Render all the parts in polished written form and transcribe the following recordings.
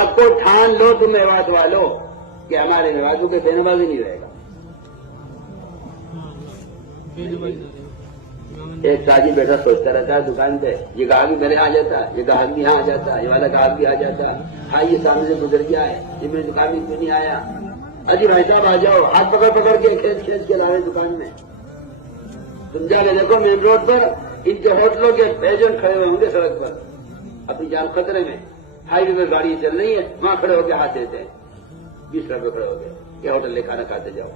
रात को ठान लो तुम मेवात वालों कि हमारे नवाजों के बे नमाजी नहीं रहेगा। एक साजी बैठा सोचता रहता है दुकान पे, ये ग्राहक भी मेरे आ जाता, ये ग्राहक भी यहाँ आ जाता, ये वाला ग्राहक भी आ जाता, हाँ ये सामने से गुजर गया है, ये मेरी दुकान में क्यों नहीं आया, अजी भाई साहब आ जाओ, हाथ पकड़ पकड़ के खींच के ला रहे दुकान में। तुम जाके देखो मेन रोड पर इनके होटलों के एजेंट खड़े हुए होंगे सड़क पर, अपनी जान खतरे में, हाईवे में गाड़ी चल रही है, वहां खड़े होकर हाथ देते हैं, 20 रुपये खड़े हो गए, ये होटल ले खाना खाते जाओ।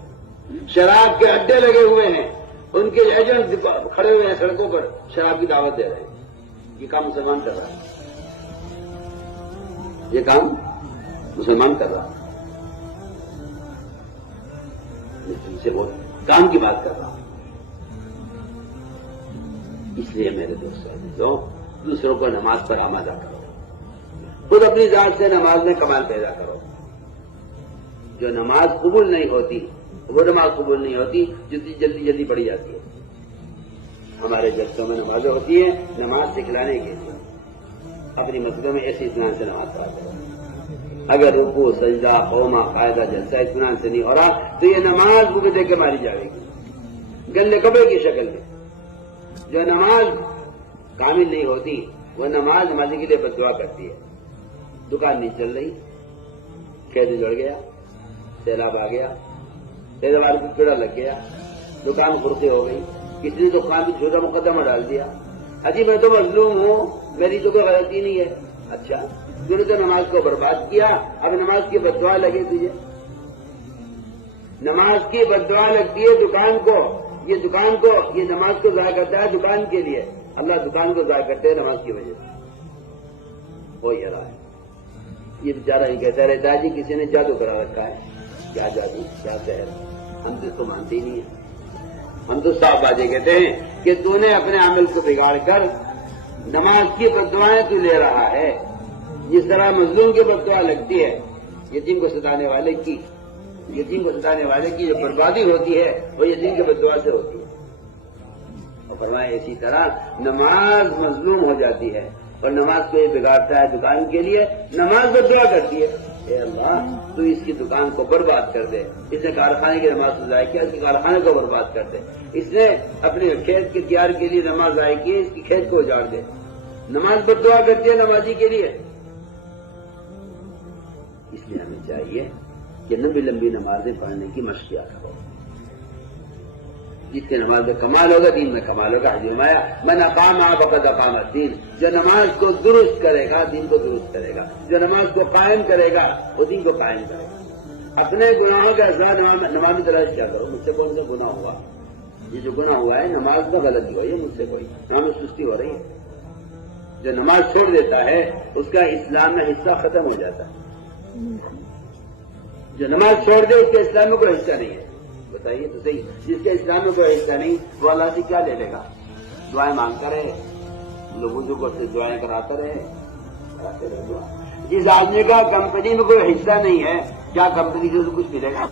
शराब के अड्डे लगे हुए हैं, उनके एजेंट खड़े हुए हैं सड़कों पर, शराब की दावत दे रहे हैं। ये काम मुसलमान कर रहा है, ये काम मुसलमान कर रहा है। मैं तुमसे वो काम की बात कर रहा हूं। इसलिए मेरे दोस्तों, दूसरों को नमाज पर आमादा करो, खुद अपनी जात से नमाज में कमाल पैदा करो। जो नमाज कबूल नहीं होती वो नमाज कबूल नहीं होती जितनी जल्दी जल्दी पढ़ी जाती है। हमारे जलसों में नमाजें होती है नमाज सिखलाने के लिए, अपनी मस्जिदों में ऐसे इत्मीनान से नमाज पढ़ा करो। अगर रुकू सजदा कौमा कायदा जलसा इत्मीनान से नहीं हो रहा तो ये नमाज मुझे दे के मारी जाएगी गंदे कपड़े की शक्ल में। जो नमाज कामिल नहीं होती वो नमाज नमाजी के लिए बददुआ करती है। दुकान नहीं चल रही, खेत जड़ गया, सैलाब आ गया, पैदावार को कीड़ा लग गया, दुकान खुर्दे हो गई, किसी ने दुकान पर छोटा मुकदमा डाल दिया, अजी मैं तो मजलूम हूं, मेरी तो कोई गलती नहीं है। अच्छा, तूने तो नमाज को बर्बाद किया, अब नमाज की बददुआ लगे तुझे। नमाज की बददुआ लगती है दुकान को, ये दुकान को, ये नमाज को जाया करता है दुकान के लिए, अल्लाह दुकान को जाया करते हैं नमाज की वजह से। हो ये रहा है, ये बेचारा ही कहता रहता है जी किसी ने जादू करा रखा है। क्या जादू, क्या शहर, हम तो इसको मानते ही नहीं है। हम तो साफ बातें कहते हैं कि तूने अपने अमल को बिगाड़ कर नमाज की बददुआएं तू ले रहा है। जिस तरह मजलूम की बददुआ लगती है यतीम को सताने वाले की, यतीम को सताने वाले की जो बर्बादी होती है वो यतीम की बददुआ से होती है। और फरमाया इसी तरह नमाज मजलूम हो जाती है और नमाज को ये बिगाड़ता है दुकान के लिए, नमाज बददुआ करती है, ए अल्लाह तू इसकी दुकान को बर्बाद कर दे। इसने कारखाने की नमाज को ज़ाया किया, इसके कारखाने को बर्बाद कर दे। इसने अपने खेत के तैयार के लिए नमाज ज़ाया की, इसकी खेत को उजाड़ दे। नमाज बददुआ करती है नमाजी के लिए। इसलिए हमें चाहिए कि लंबी लंबी नमाजें पढ़ने की मशक़ किया करो। जिससे नमाज में कमाल होगा दीन में कमाल होगा। हजमाया मन अकामा बकद अकामा दीन, जो नमाज को दुरुस्त करेगा दीन को दुरुस्त करेगा, जो नमाज को कायम करेगा वो दीन को कायम करेगा। अपने गुनाहों का असर नमाज में तलाश क्या करो, मुझसे कौन सा गुनाह हुआ, ये जो गुनाह हुआ है नमाज में गलती हुई है, मुझसे कोई नमाज में सुस्ती हो रही है। जो नमाज छोड़ देता है उसका इस्लाम में हिस्सा खत्म हो जाता है। जो नमाज छोड़ दे उसके इस्लाम में कोई हिस्सा नहीं है। बताइए तो सही, जिसके इस्लाम में कोई हिस्सा नहीं वो अल्लाह से क्या ले लेगा। दुआएं मांगता रहे, लोगों को से दुआएं कराते रहे दुआ। जिस आदमी का कंपनी में कोई हिस्सा नहीं है, क्या कंपनी से कुछ मिलेगा?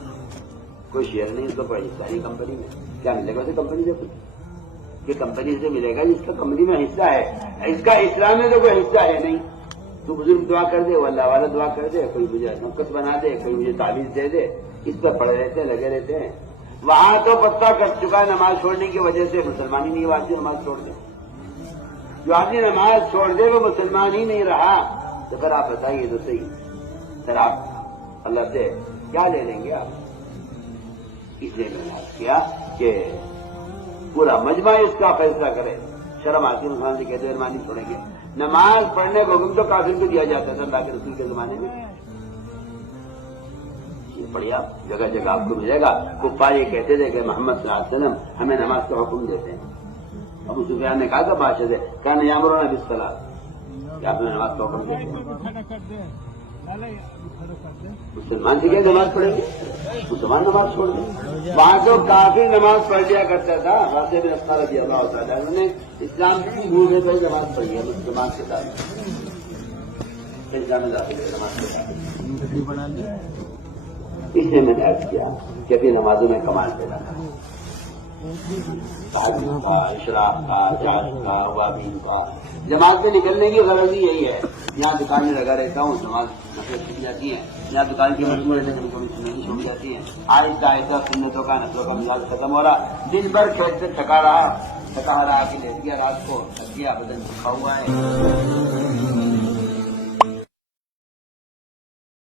कोई शेयर नहीं, उसका कोई हिस्सा नहीं कंपनी में, क्या मिलेगा उसे कंपनी से? कुछ ये कंपनी से मिलेगा जिसका कंपनी में हिस्सा है। इसका इस्लाम में तो कोई हिस्सा है नहीं। तू बुजुर्ग दुआ कर दे, वो अल्लाह वाला दुआ कर दे, कोई मुझे नौकस बना दे, कोई मुझे ताबीज दे दे, इस पर पड़े रहते हैं, लगे रहते हैं। वहां तो पत्ता कट चुका है नमाज छोड़ने की वजह से, मुसलमान ही नहीं हुआ आदमी नमाज छोड़ दे। जो आदमी नमाज छोड़ दे वो मुसलमान ही नहीं रहा। तो फिर आप बताइए तो सही, फिर आप अल्लाह से क्या ले लेंगे आप? इसलिए मैंने आज किया कि पूरा मजमा इसका फैसला करे। शर्म आती है मुसलमान से कहते हैं नहीं छोड़ेंगे। नमाज पढ़ने को हुक्म तो काफिर को दिया जाता था अल्लाह के रसूल के जमाने में। ये बढ़िया जगह जगह आपको मिलेगा। कुफ्फार ये कहते थे कि मोहम्मद सल्लल्लाहु अलैहि वसल्लम हमें नमाज का हुक्म देते हैं। अबू सुफियान ने कहा था बादशाह से, कहना यामुरुना बिस्सलात, कि आप हमें नमाज का हुक्म देते हैं। मुसलमान से क्या नमाज पढ़ेंगे? मुसलमान नमाज छोड़ दें। वहां तो काफी नमाज पढ़ लिया करता था। वासे में अफ्तार रज़ी अल्लाह तआला उन्होंने इस्लाम की भूल में नमाज पढ़ी है मुसलमान के साथ, इस्लाम में दाखिल नमाज के साथ। इसलिए मैंने अर्ज किया कि अभी नमाजों में कमाल पैदा करा। تحجد کا، اشراق کا، چاش کا، وابین کا. جماعت سے نکلنے کی غرض ہی یہی ہے. یہاں دکانیں لگا رہتا ہوں، نماز نفل چھوٹ جاتی ہیں. یہاں دکان کی مجموعے سے کبھی کبھی سننے چھوٹ جاتی ہیں. آہستہ آہستہ سنتوں کا نفلوں کا مزاج ختم ہو رہا. دن بھر کھیت سے تھکا رہا کہ لیٹ گیا، رات کو تھک گیا، بدن تھکا ہوا ہے.